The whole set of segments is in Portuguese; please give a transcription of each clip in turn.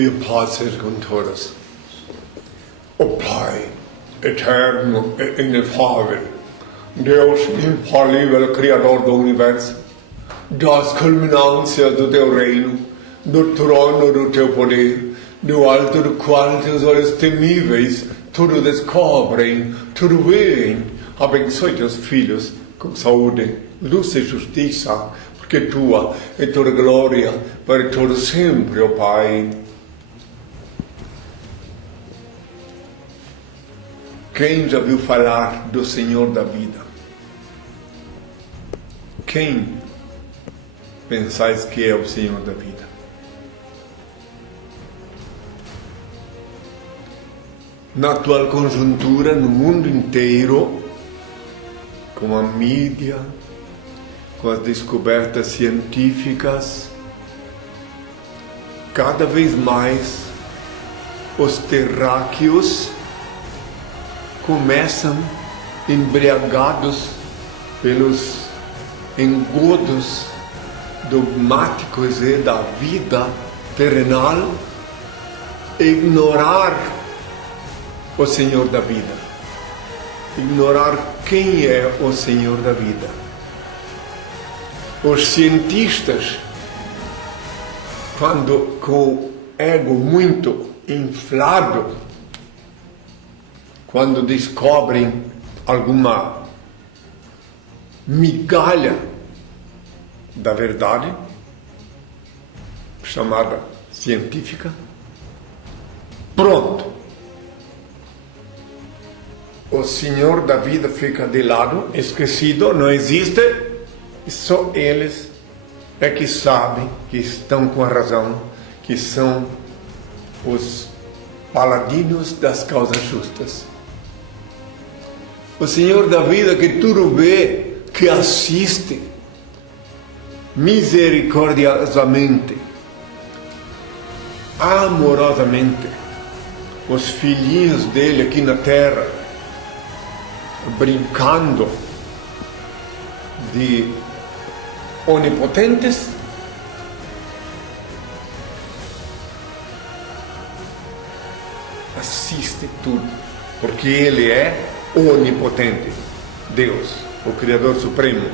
Que a paz seja com todos. O Pai eterno e inefável, Deus infalível, Criador do Universo, das culminâncias do Teu reino, do trono do Teu poder, do alto do qual Teus olhos temíveis tudo descobrem, tudo veem. Abençoe Teus filhos com saúde, luz e justiça, porque Tua é toda glória para todo sempre, ó Pai. Quem já viu falar do Senhor da vida? Quem pensais que é o Senhor da vida? Na atual conjuntura, no mundo inteiro, com a mídia, com as descobertas científicas, cada vez mais os terráqueos começam embriagados pelos engodos dogmáticos e da vida terrenal ignorar o Senhor da vida, ignorar quem é o Senhor da vida. Os cientistas, quando com o ego muito inflado, quando descobrem alguma migalha da verdade, chamada científica, pronto. O Senhor da vida fica de lado, esquecido, não existe, e só eles é que sabem que estão com a razão, que são os paladinos das causas justas. O Senhor da vida que tudo vê, que assiste misericordiosamente, amorosamente, os filhinhos dele aqui na terra, brincando de onipotentes, assiste tudo, porque Ele é onipotente, Deus, o Criador Supremo,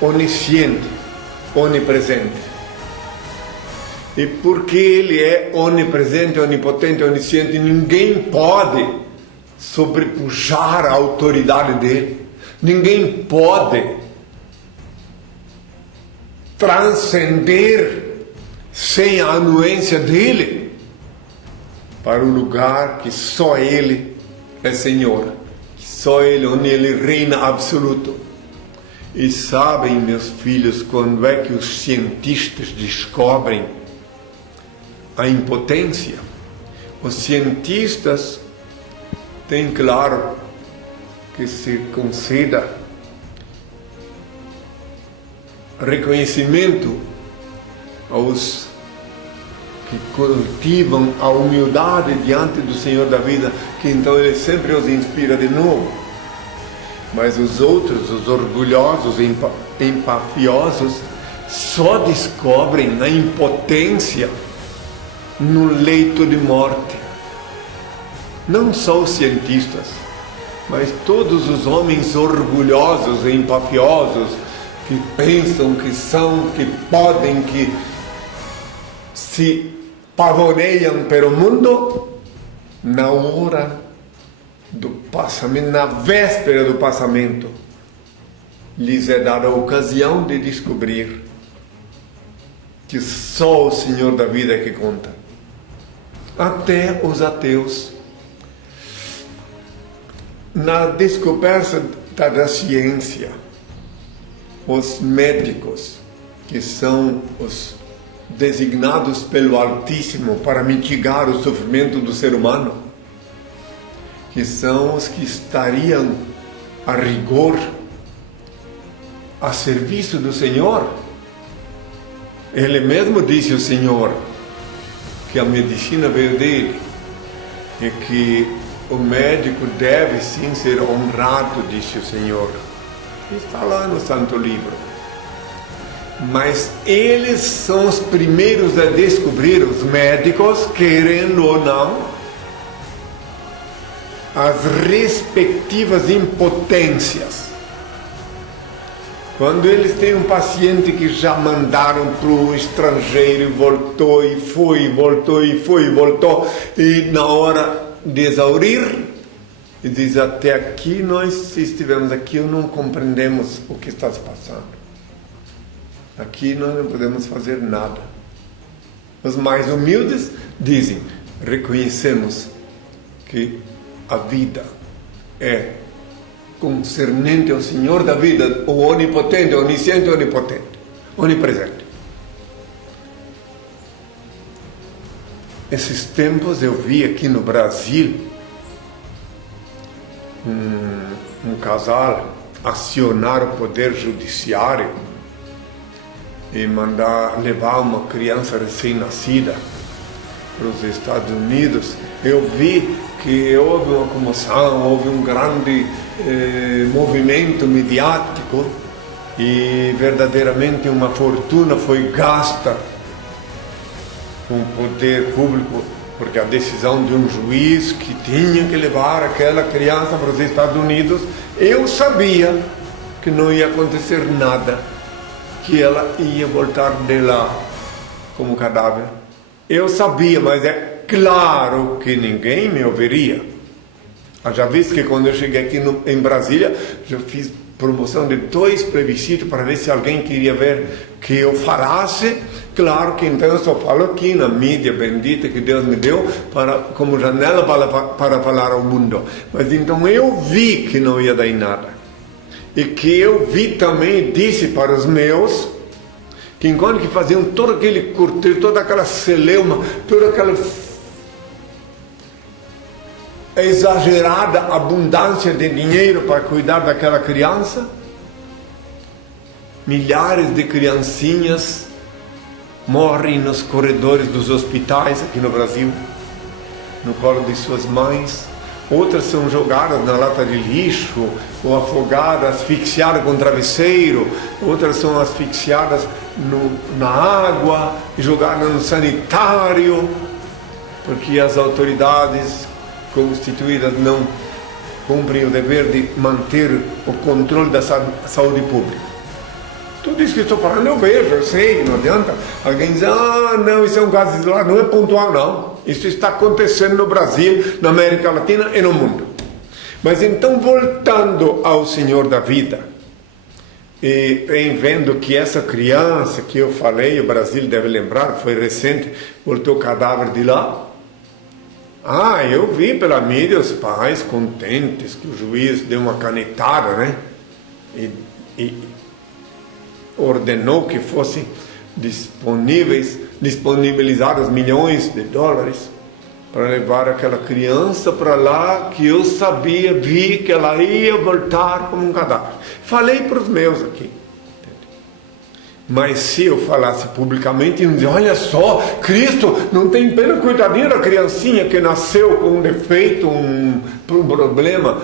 onisciente, onipresente. E porque Ele é onipresente, onipotente, onisciente, ninguém pode sobrepujar a autoridade dele, ninguém pode transcender sem a anuência dele para o lugar que só Ele é Senhor, que só Ele, onde Ele reina absoluto. E sabem, meus filhos, quando é que os cientistas descobrem a impotência? Os cientistas têm, claro, que se conceda reconhecimento aos que cultivam a humildade diante do Senhor da vida, que então Ele sempre os inspira de novo. Mas os outros, os orgulhosos, empafiosos, só descobrem a impotência no leito de morte. Não só os cientistas, mas todos os homens orgulhosos e empafiosos, que pensam que são, que podem, que se pavoneiam pelo mundo, na hora do passamento, na véspera do passamento, lhes é dada a ocasião de descobrir que só o Senhor da vida é que conta. Até os ateus, na descoberta da ciência, os médicos, que são os designados pelo Altíssimo para mitigar o sofrimento do ser humano, que são os que estariam a rigor a serviço do Senhor. Ele mesmo disse, o Senhor, que a medicina veio dele e que o médico deve sim ser honrado, disse o Senhor. Está lá no Santo Livro. Mas eles são os primeiros a descobrir, os médicos, querendo ou não, as respectivas impotências. Quando eles têm um paciente que já mandaram para o estrangeiro e voltou e foi, voltou e foi, voltou, e na hora de exaurir, e diz: até aqui nós estivemos aqui, não compreendemos o que está se passando. Aqui nós não podemos fazer nada. Os mais humildes dizem: reconhecemos que a vida é concernente ao Senhor da vida, o onipotente, onisciente, onipotente, onipresente. Esses tempos eu vi aqui no Brasil um casal acionar o poder judiciário e levar uma criança recém-nascida para os Estados Unidos. Eu vi que houve uma comoção, houve um grande movimento mediático e verdadeiramente uma fortuna foi gasta com o poder público, porque a decisão de um juiz que tinha que levar aquela criança para os Estados Unidos, eu sabia que não ia acontecer nada, que ela ia voltar de lá como cadáver. Eu sabia, mas é claro que ninguém me ouviria. Já visto que quando eu cheguei aqui em Brasília, já fiz promoção de 2 plebiscitos para ver se alguém queria ver que eu falasse. Claro que então eu só falo aqui na mídia bendita que Deus me deu como janela para falar ao mundo. Mas então eu vi que não ia dar em nada. E que eu vi também, disse para os meus, que enquanto que faziam todo aquele cortejo, toda aquela celeuma, toda aquela exagerada abundância de dinheiro para cuidar daquela criança, milhares de criancinhas morrem nos corredores dos hospitais aqui no Brasil, no colo de suas mães. Outras são jogadas na lata de lixo, ou afogadas, asfixiadas com travesseiro. Outras são asfixiadas na água, jogadas no sanitário, porque as autoridades constituídas não cumprem o dever de manter o controle da saúde pública. Tudo isso que estou falando eu vejo, eu sei, não adianta alguém dizer: não, isso é um caso isolado. Não é pontual, não. Isso está acontecendo no Brasil, na América Latina e no mundo. Mas então, voltando ao Senhor da vida, e em vendo que essa criança que eu falei, o Brasil deve lembrar, foi recente, voltou o cadáver de lá. Eu vi pela mídia os pais contentes que o juiz deu uma canetada, né? E ordenou que fossem disponibilizados milhões de dólares para levar aquela criança para lá, que eu sabia, vi que ela ia voltar como um cadáver. Falei para os meus aqui. Mas se eu falasse publicamente, não dizer: olha só, Cristo não tem pena, coitadinha da criancinha que nasceu com um defeito, um problema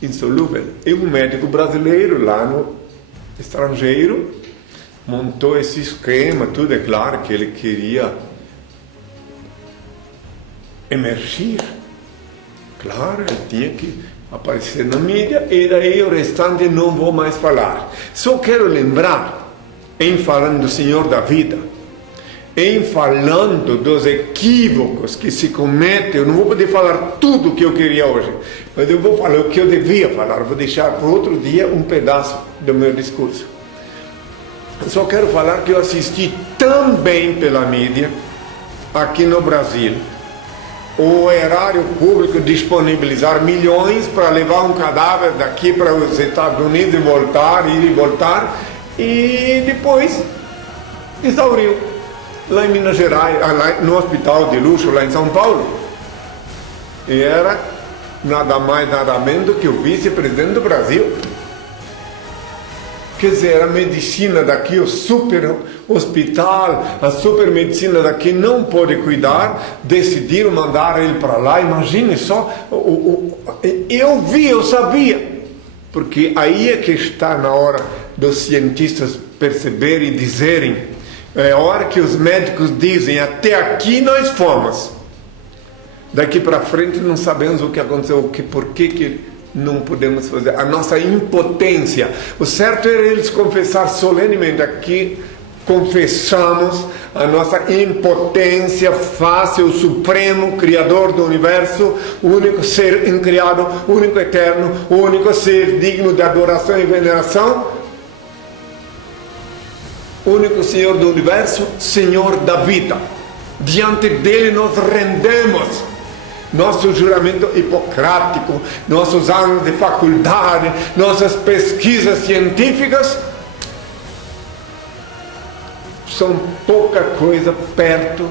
insolúvel. E um médico brasileiro lá no estrangeiro montou esse esquema, tudo. É claro que ele queria emergir, claro, ele tinha que aparecer na mídia, e daí o restante não vou mais falar. Só quero lembrar, em falando do Senhor da vida, em falando dos equívocos que se cometem, eu não vou poder falar tudo o que eu queria hoje, mas eu vou falar o que eu devia falar. Vou deixar para outro dia um pedaço do meu discurso. Eu só quero falar que eu assisti também pela mídia, aqui no Brasil, o erário público disponibilizar milhões para levar um cadáver daqui para os Estados Unidos e voltar, ir e voltar, e depois exauriu lá em Minas Gerais, lá no hospital de luxo lá em São Paulo. E era nada mais nada menos do que o vice-presidente do Brasil. Quer dizer, a medicina daqui, o super hospital, a super medicina daqui não pode cuidar, decidiram mandar ele para lá. Imagine só, eu sabia, porque aí é que está na hora dos cientistas perceber e dizerem, é a hora que os médicos dizem, até aqui nós fomos. Daqui para frente não sabemos o que aconteceu, por que não podemos fazer. A nossa impotência. O certo era eles confessar solenemente. Aqui confessamos a nossa impotência face ao Supremo Criador do Universo, o único ser incriado, o único eterno, o único ser digno de adoração e veneração, o único Senhor do Universo, Senhor da vida. Diante dele nos rendemos. Nosso juramento hipocrático, nossos anos de faculdade, nossas pesquisas científicas são pouca coisa perto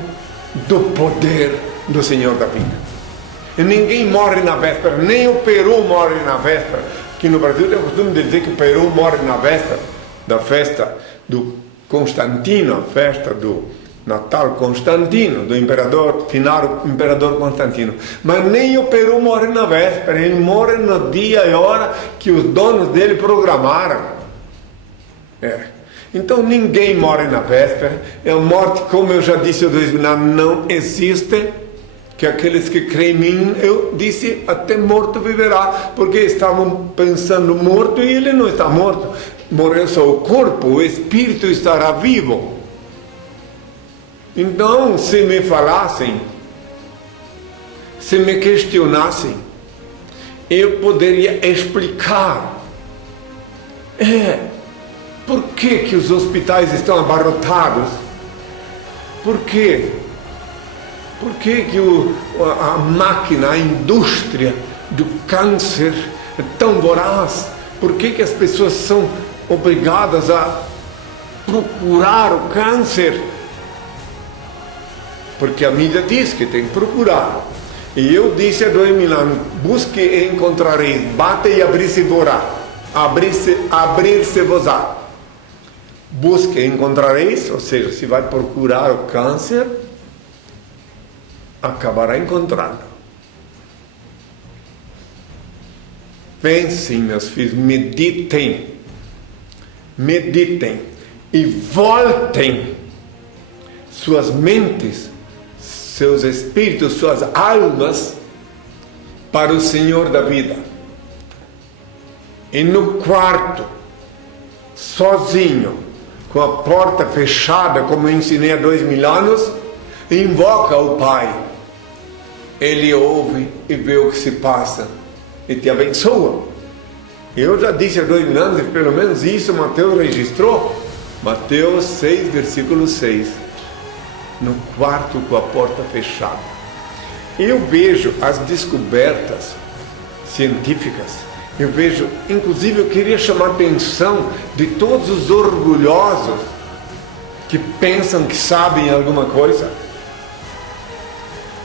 do poder do Senhor da vida. E ninguém morre na véspera, nem o Peru morre na véspera. Aqui no Brasil tem o costume de dizer que o Peru morre na véspera da festa do Constantino, a festa do Natal Constantino, do imperador, final imperador Constantino. Mas nem o Peru morre na véspera, ele morre no dia e hora que os donos dele programaram. Então ninguém morre na véspera. A morte, como eu já disse, não existe. Que aqueles que creem em mim, eu disse, até morto viverá, porque estavam pensando morto e ele não está morto. Morreu só o corpo, o espírito estará vivo. Então, se me falassem, se me questionassem, eu poderia explicar. Por que os hospitais estão abarrotados? Por quê? Por que a máquina, a indústria do câncer é tão voraz? Por que as pessoas são obrigadas a procurar o câncer? Porque a mídia diz que tem que procurar. E eu disse há 2000 anos, busque e encontrareis, bate e abrir-se-vorá. Abrir-se-vos-á. Busque e encontrareis, ou seja, se vai procurar o câncer, acabará encontrando. Pensem, meus filhos, meditem e voltem suas mentes, seus espíritos, suas almas para o Senhor da vida. E no quarto, sozinho, com a porta fechada, como eu ensinei há 2000 anos, invoca o Pai. Ele ouve e vê o que se passa e te abençoa. Eu já disse há 2000 anos, e pelo menos isso Mateus registrou. Mateus 6, versículo 6. No quarto com a porta fechada. Eu vejo as descobertas científicas, eu vejo, inclusive eu queria chamar a atenção de todos os orgulhosos que pensam que sabem alguma coisa.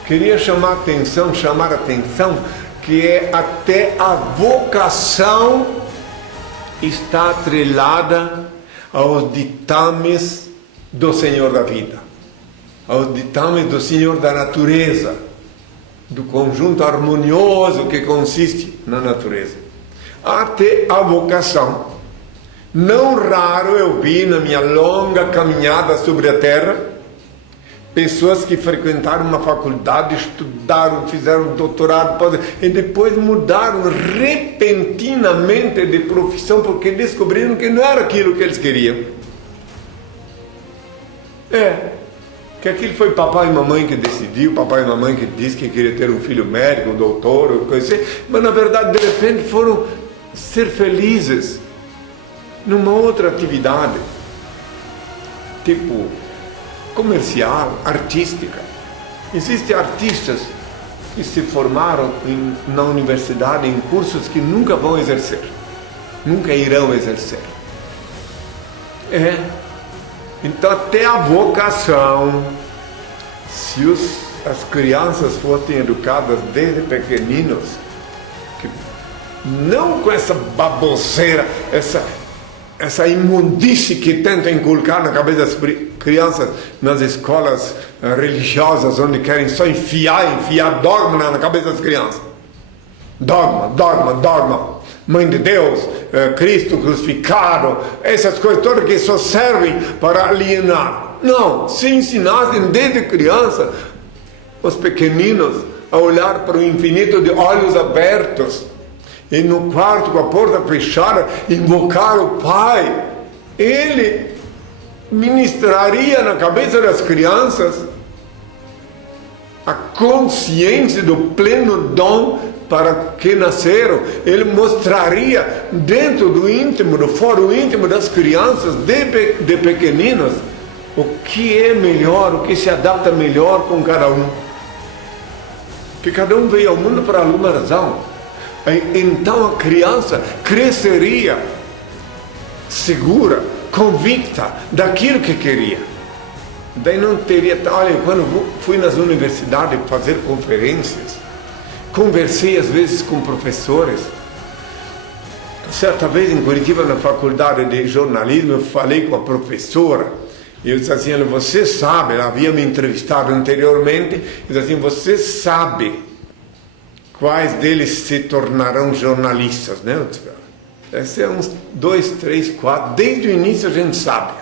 Queria chamar a atenção que até a vocação está atrelada aos ditames do Senhor da vida, aos ditames do Senhor da natureza, do conjunto harmonioso que consiste na natureza. Até a vocação. Não raro eu vi na minha longa caminhada sobre a terra pessoas que frequentaram uma faculdade, estudaram, fizeram doutorado e depois mudaram repentinamente de profissão porque descobriram que não era aquilo que eles queriam. Que aquilo foi papai e mamãe que decidiu, papai e mamãe que disse que queria ter um filho médico, um doutor, coisa assim, mas na verdade de repente foram ser felizes numa outra atividade, tipo comercial, artística. Existem artistas que se formaram na universidade em cursos que nunca vão exercer, nunca irão exercer. Então até a vocação, se as crianças fossem educadas desde pequeninos, não com essa baboseira, essa imundície que tentam inculcar na cabeça das crianças nas escolas religiosas, onde querem só enfiar dogma na cabeça das crianças. Dogma. Mãe de Deus, Cristo crucificado, essas coisas todas que só servem para alienar. Não, se ensinassem desde criança os pequeninos a olhar para o infinito de olhos abertos, e no quarto com a porta fechada, invocar o Pai, Ele ministraria na cabeça das crianças a consciência do pleno dom para que nasceram. Ele mostraria dentro do íntimo, do foro íntimo das crianças, de pequeninos, o que é melhor, o que se adapta melhor com cada um. Que cada um veio ao mundo para alguma razão. Então a criança cresceria segura, convicta daquilo que queria. Daí não teria... Olha, quando fui nas universidades fazer conferências, conversei às vezes com professores. Certa vez em Curitiba, na faculdade de jornalismo, eu falei com a professora. E eu disse assim: você sabe, ela havia me entrevistado anteriormente, eu disse assim: você sabe quais deles se tornarão jornalistas, né? Deve ser uns 2, 3, 4, desde o início a gente sabe.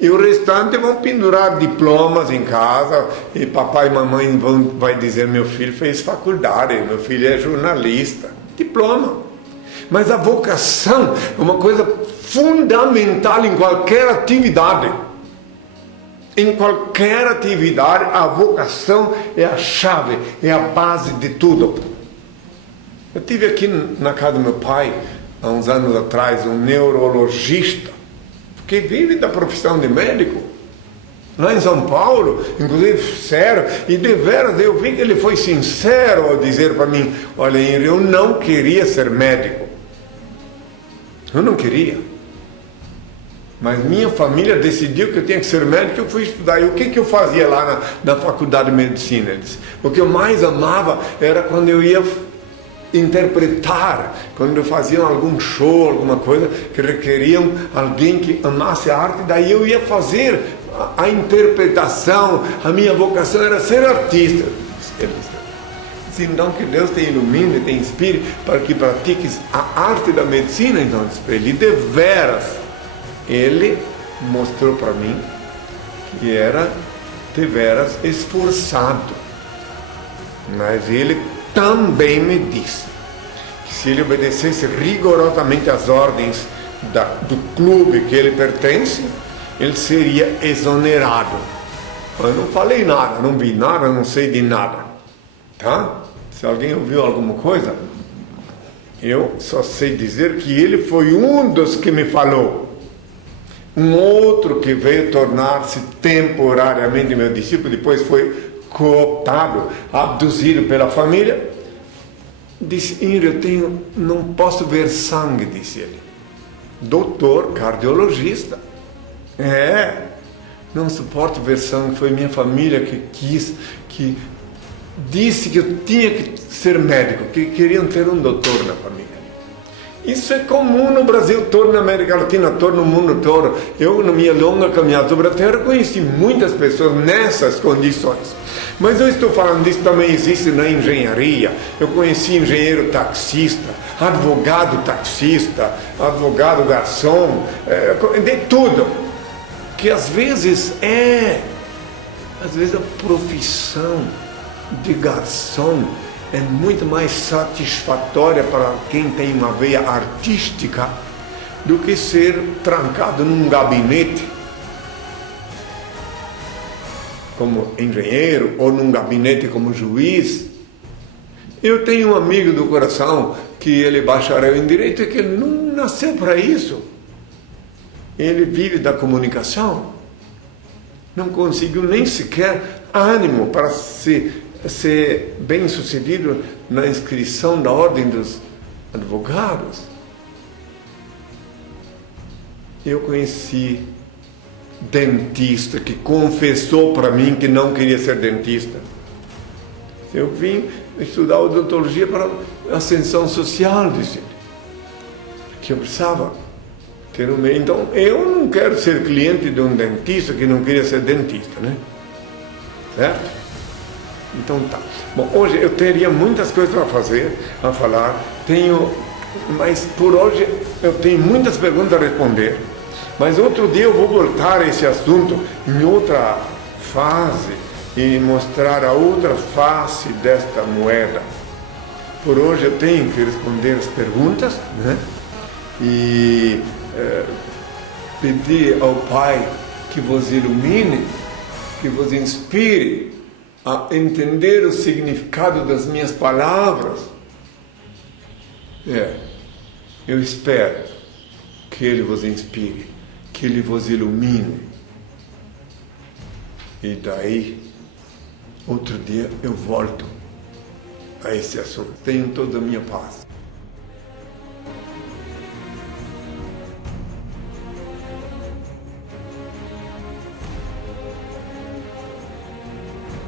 E o restante vão pendurar diplomas em casa, e papai e mamãe vai dizer: meu filho fez faculdade, meu filho é jornalista. Diploma. Mas a vocação é uma coisa fundamental em qualquer atividade. Em qualquer atividade, a vocação é a chave, é a base de tudo. Eu tive aqui na casa do meu pai, há uns anos atrás, um neurologista, que vive da profissão de médico, lá em São Paulo, inclusive sério, e de veras eu vi que ele foi sincero ao dizer para mim: olha, eu não queria ser médico. Eu não queria. Mas minha família decidiu que eu tinha que ser médico, eu fui estudar. E o que eu fazia lá na faculdade de medicina? O que eu mais amava era quando eu ia interpretar, quando faziam algum show, alguma coisa que requeriam alguém que amasse a arte, daí eu ia fazer a interpretação. A minha vocação era ser artista. Então que Deus te ilumine, te inspire para que pratiques a arte da medicina. Então, ele de veras, ele mostrou para mim que era de veras esforçado, mas ele também me disse que se ele obedecesse rigorosamente às ordens do clube que ele pertence, ele seria exonerado. Eu não falei nada, não vi nada, não sei de nada, tá? Se alguém ouviu alguma coisa, eu só sei dizer que ele foi um dos que me falou. Um outro que veio tornar-se temporariamente meu discípulo, depois foi cooptado, abduzido pela família, disse: eu não posso ver sangue, disse ele. Doutor, cardiologista. Não suporto ver sangue. Foi minha família que disse que eu tinha que ser médico, que queriam ter um doutor na família. Isso é comum no Brasil todo, na América Latina todo, no mundo todo. Eu, na minha longa caminhada sobre a Terra, conheci muitas pessoas nessas condições. Mas eu estou falando disso, também existe na engenharia. Eu conheci engenheiro taxista, advogado taxista, advogado garçom, de tudo. Que às vezes a profissão de garçom é muito mais satisfatória para quem tem uma veia artística do que ser trancado num gabinete como engenheiro ou num gabinete como juiz. Eu tenho um amigo do coração que ele é bacharel em direito e que ele não nasceu para isso. Ele vive da comunicação, não conseguiu nem sequer ânimo para ser bem sucedido na inscrição da ordem dos advogados. Eu conheci dentista que confessou para mim que não queria ser dentista. Eu vim estudar odontologia para ascensão social, disse ele, que eu precisava ter um meio. Então eu não quero ser cliente de um dentista que não queria ser dentista, né? Certo? Então tá. Bom, hoje eu teria muitas coisas para fazer, a falar. Mas por hoje eu tenho muitas perguntas a responder. Mas outro dia eu vou voltar a esse assunto em outra fase e mostrar a outra face desta moeda. Por hoje eu tenho que responder as perguntas, né? E pedir ao Pai que vos ilumine, que vos inspire a entender o significado das minhas palavras. Eu espero que Ele vos inspire, que Ele vos ilumine. E daí, outro dia eu volto a esse assunto. Tenham toda a minha paz.